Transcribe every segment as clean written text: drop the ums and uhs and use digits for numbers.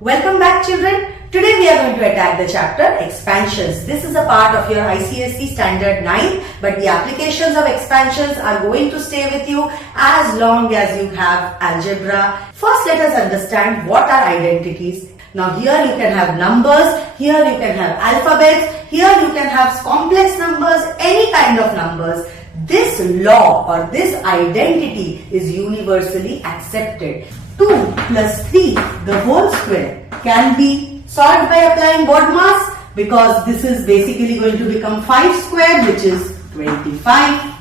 Welcome back, children. Today we are going to attack the chapter expansions. This is a part of your I.C.S.E. standard 9, but the applications of expansions are going to stay with you as long as you have algebra. First, let us understand what are identities. Now here you can have numbers, here you can have alphabets, here you can have complex numbers, any kind of numbers. This law or this identity is universally accepted. 2 plus 3, the whole square, can be solved by applying BODMAS because this is basically going to become 5 square, which is 25.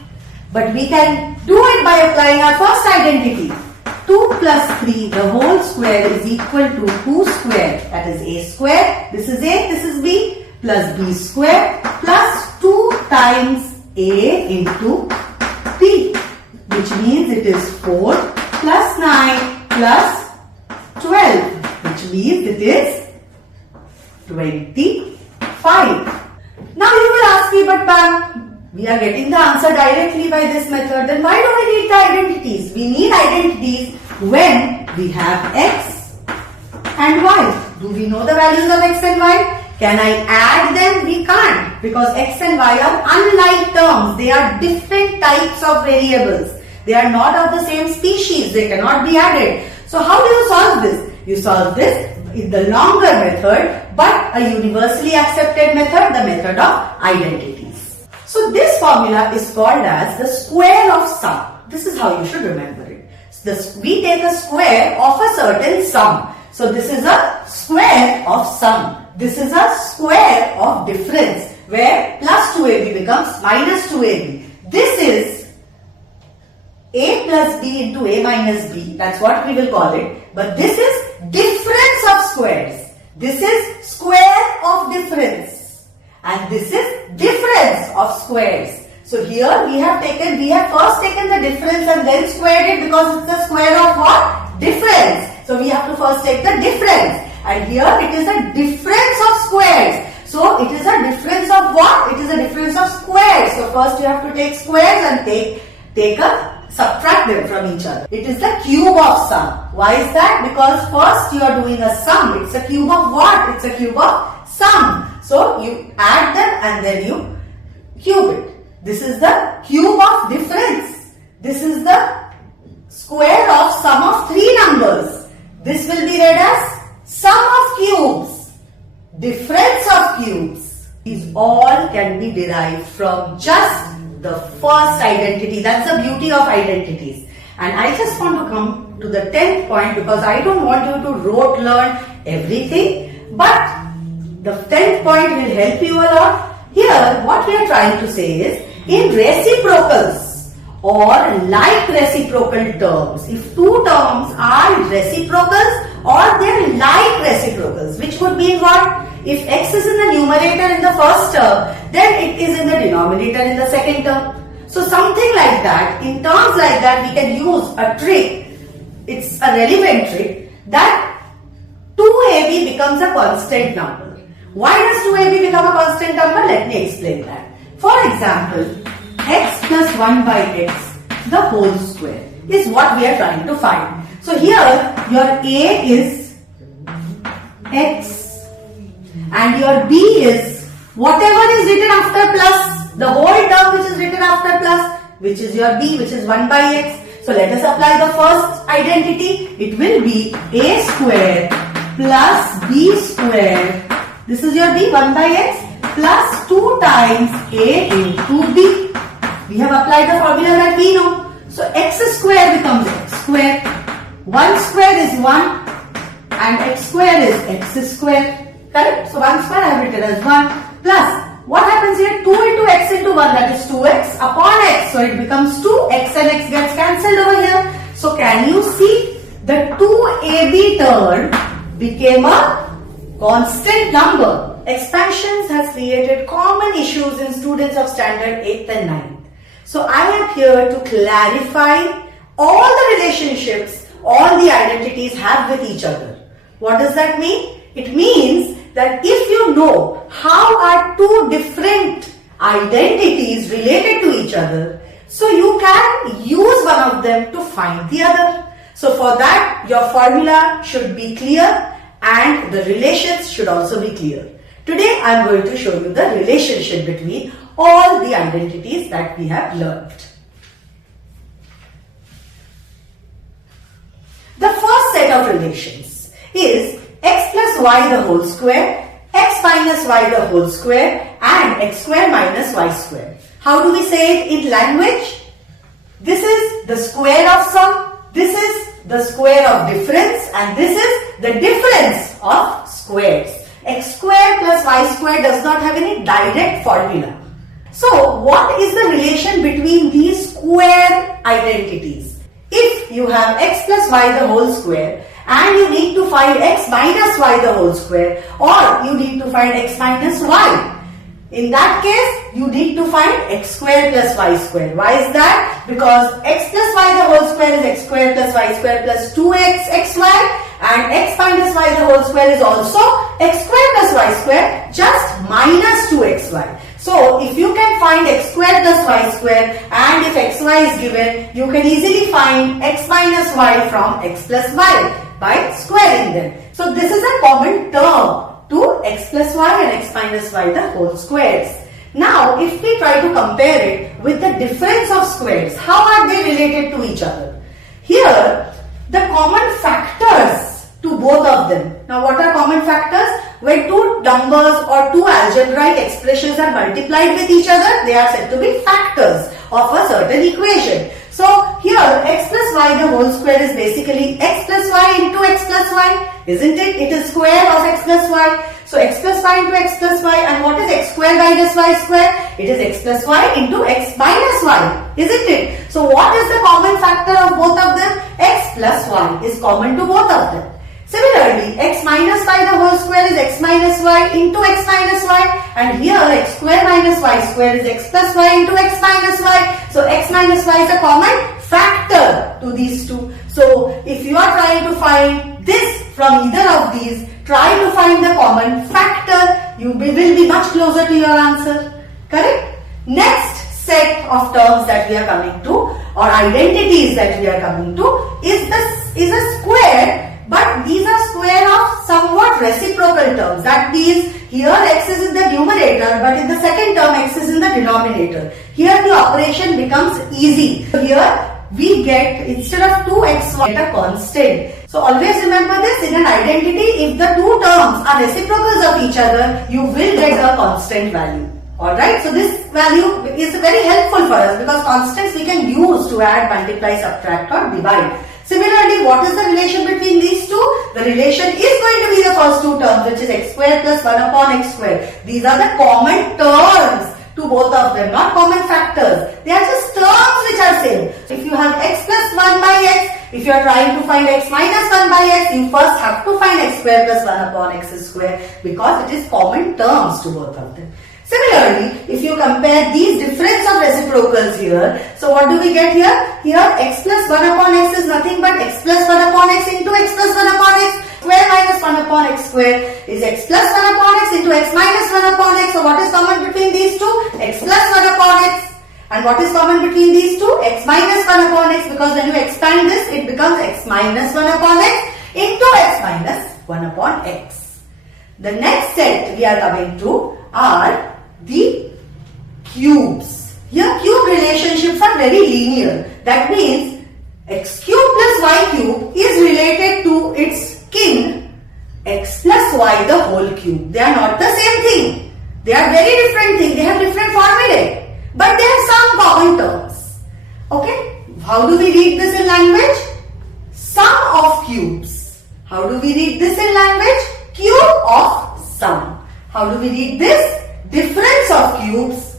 But we can do it by applying our first identity. 2 plus 3, the whole square is equal to 2 square, that is a square. This is a, this is b, plus b square, plus 2 times a into b, which means it is 4 plus 9 plus 12, which means it is 25. Now you will ask me, but ma'am, we are getting the answer directly by this method, then why do we need the identities? We need identities when we have x and y. Do we know the values of x and y? Can I add them? We can't, because x and y are unlike terms. They are different types of variables. They are not of the same species. They cannot be added. So how do you solve this? You solve this in the longer method, but a universally accepted method, the method of identities. So this formula is called as the square of sum. This is how you should remember it. We take a square of a certain sum. So this is a square of sum. This is a square of difference, where plus 2ab becomes minus 2ab. This is a plus b into a minus b. That's what we will call it. But this is difference of squares. This is square of difference. And this is difference of squares. So here we have first taken the difference and then squared it because it's the square of what? Difference. So we have to first take the difference. And here it is a difference of squares. So it is a difference of what? It is a difference of squares. So first you have to take squares and subtract them from each other. It is the cube of sum. Why is that? Because first you are doing a sum. It's a cube of what? It's a cube of sum. So you add them and then you cube it. This is the cube of difference. This is the square of sum of 3 numbers. This will be read as sum of cubes. Difference of cubes. These all can be derived from just the first identity. That's the beauty of identities. And I just want to come to the 10th point because I don't want you to rote learn everything. But the 10th point will help you a lot. Here, what we are trying to say is, in reciprocals or like reciprocal terms, if two terms are reciprocals or they are like reciprocals, which could mean what? If x is in the numerator in the first term, then it is in the denominator in the second term. So something like that, in terms like that, we can use a trick. It's a relevant trick that 2ab becomes a constant number. Why does 2ab become a constant number? Let me explain that. For example, x plus 1 by x, the whole square, is what we are trying to find. So here, your a is x and your b is whatever is written after plus, the whole term which is written after plus, which is your b, which is 1 by x. So let us apply the first identity. It will be a square plus b square. This is your b, 1 by x, plus 2 times a into b. We have applied the formula that we know. So x square becomes x square. 1 square is 1 and x square is x square. Correct? So 1 square I have written as 1 plus. What happens here? 2 into x into 1, that is 2x upon x. So it becomes 2. X and x gets cancelled over here. So can you see the 2ab term became a constant number. Expansions has created common issues in students of standard 8th and 9th. So I am here to clarify all the relationships all the identities have with each other. What does that mean? It means that if you know how are two different identities related to each other, so you can use one of them to find the other. So for that, your formula should be clear and the relations should also be clear. Today I am going to show you the relationship between all the identities that we have learned. The first set of relations is x plus y the whole square, x minus y the whole square and x square minus y square. How do we say it in language? This is the square of sum, this is the square of difference and this is the difference of squares. X square plus y square does not have any direct formula. So what is the relation between these square identities? If you have x plus y the whole square and you need to find x minus y the whole square, or you need to find x minus y, in that case you need to find x square plus y square. Why is that? Because x plus y the whole square is x square plus y square plus 2x xy, and x minus y the whole square is also x square plus y square just minus 2xy. So if you can find x square plus y square and if xy is given, you can easily find x minus y from x plus y by squaring them. So this is a common term to x plus y and x minus y the whole squares. Now if we try to compare it with the difference of squares, how are they related to each other? Here the common factors to both of them. Now what are common factors? When two numbers or two algebraic expressions are multiplied with each other, they are said to be factors of a certain equation. So here x plus y the whole square is basically x plus y into x plus y, isn't it? It is square of x plus y. So x plus y into x plus y, and what is x square minus y square? It is x plus y into x minus y, isn't it? So what is the common factor of both of them? X plus y is common to both of them. Similarly, x minus y the whole square is x minus y into x minus y, and here x square minus y square is x plus y into x minus y. So x minus y is a common factor to these two. So if you are trying to find this from either of these, try to find the common factor. You will be much closer to your answer. Correct? Next set of terms that we are coming to, or identities that we are coming to, is a square. But these are square of somewhat reciprocal terms. That means here x is in the numerator, but in the second term x is in the denominator. Here the operation becomes easy. Here we get, instead of 2xy, get a constant. So always remember this, in an identity, if the two terms are reciprocals of each other, you will get a constant value. Alright, so this value is very helpful for us because constants we can use to add, multiply, subtract or divide. Similarly, what is the relation between these two? The relation is going to be the first two terms, which is x square plus 1 upon x square. These are the common terms to both of them, not common factors. They are just terms which are same. If you have x plus 1 by x, if you are trying to find x minus 1 by x, you first have to find x square plus 1 upon x square because it is common terms to both of them. Similarly, if you compare these difference of reciprocals here, so what do we get here? Here x plus 1 upon x is nothing but x plus 1 upon x into x plus 1 upon x. Square minus 1 upon x square is x plus 1 upon x into x minus 1 upon x. So what is common between these two? X plus 1 upon x. And what is common between these two? X minus 1 upon x, because when you expand this, it becomes x minus 1 upon x into x minus 1 upon x. The next set we are coming to are the cubes. Here cube relationships are very linear. That means x cube plus y cube is related to its kin x plus y the whole cube. They are not the same thing. They are very different things. They have different formulae. But they have some common terms. Okay? How do we read this in language? Sum of cubes. How do we read this in language? Cube of sum. How do we read this? Difference of cubes,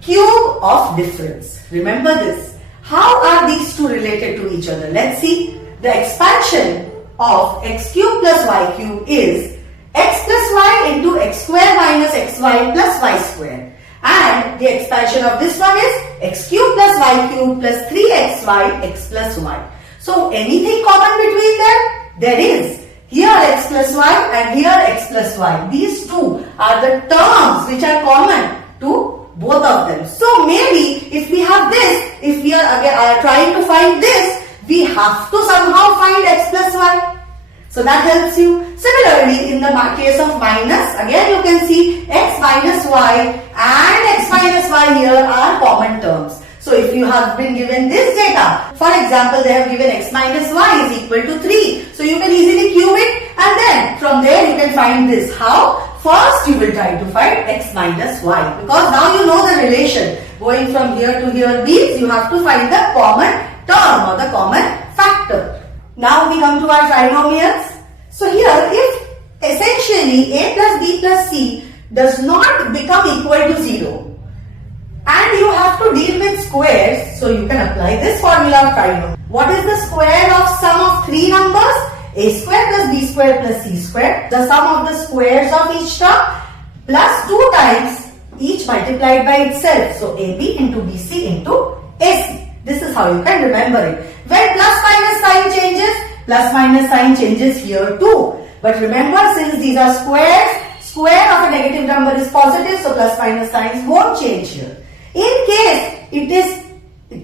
cube of difference. Remember this. How are these two related to each other? Let's see. The expansion of x cube plus y cube is x plus y into x square minus xy plus y square. And the expansion of this one is x cube plus y cube plus 3xy x plus y. So anything common between them? There is. Here x plus y and here x plus y. These two are the terms which are common to both of them. So maybe if we have this, if we are again trying to find this, we have to somehow find x plus y. So that helps you. Similarly, in the case of minus, again you can see x minus y and x minus y here are common terms. So if you have been given this data, for example, they have given x minus y is equal to 3. So you can easily cube it and then from there you can find this. How? First you will try to find x minus y because now you know the relation. Going from here to here means you have to find the common term or the common factor. Now we come to our trinomials. So here if essentially a plus b plus c does not become equal to 0 and you have to deal with squares, so you can apply this formula of trinomial. What is the square of sum of three numbers? A square plus b square plus c square. The sum of the squares of each term plus 2 times each multiplied by itself. So AB into BC into AC. This is how you can remember it. When plus minus sign changes, plus minus sign changes here too. But remember, since these are squares, square of a negative number is positive, so plus minus signs won't change here. In case it is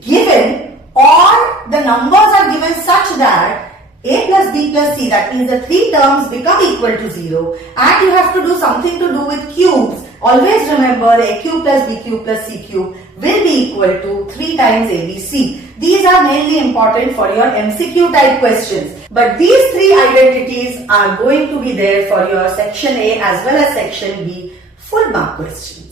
given or the numbers are given such that a plus b plus c, that means the three terms become equal to 0 and you have to do something to do with cubes. Always remember a cube plus b cube plus c cube will be equal to 3 times ABC. These are mainly important for your MCQ type questions. But these three identities are going to be there for your section A as well as section B full mark questions.